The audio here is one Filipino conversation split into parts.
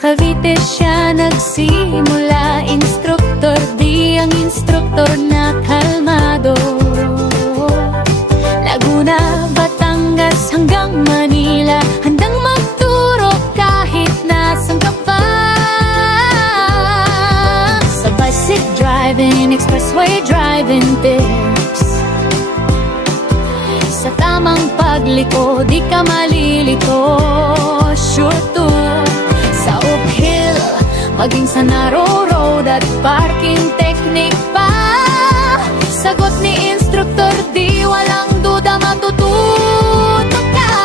Cavite siya nagsimula, instruktor, di ang instruktor na kalmado. Laguna, Batangas hanggang Manila, handang magturo kahit nasan ka pa. Sa bicycle driving, expressway driving tips, sa tamang pagliko, di ka malilito. Sure to sa uphill, maging sa narrow road at parking technique pa. Sagot ni instructor, di walang duda matututo ka.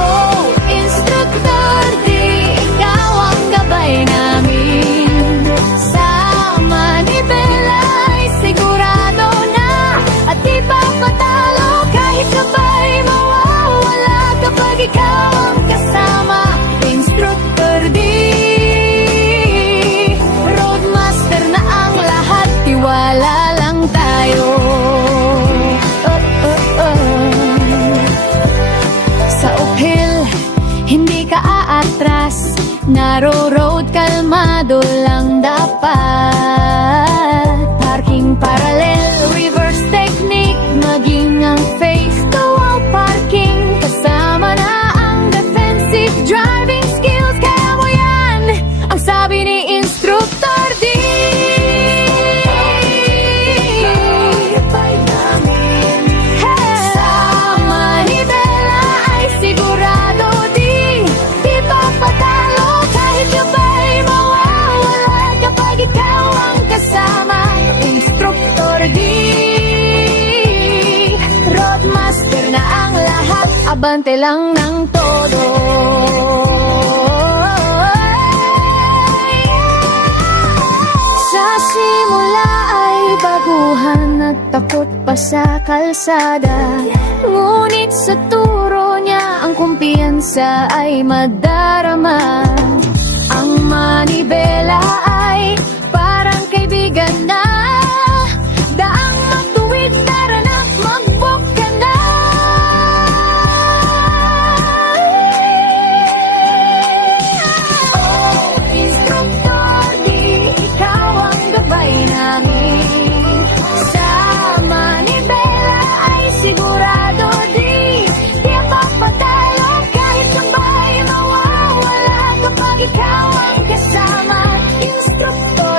Oh, instructor, di ikaw ang gabay namin. Sa manibela ay sigurado na, at di papatalo kahit kapay mawawala kapag ikaw ang kasama. Instructor di, roadmaster na ang lahat, tiwala lang tayo. Sa uphill, hindi ka aatras, narrow road, kalmado lang dapat. Parking parallel, reverse technique, maging ang face to wall parking, kasama na ang defensive driving skills. Kaya mo yan, ang sabi ni instructor D. Sa manibela ay sigurado di, di papatalo kahit kapay mawawala kapag ikaw ang kasama. Instructor D, roadmaster na ang lahat, abante lang ng todo. Sa simula ay baguhan at takot pa sa kalsada, ngunit sa turo niya ang kumpiyansa ay madarama. Ang manibela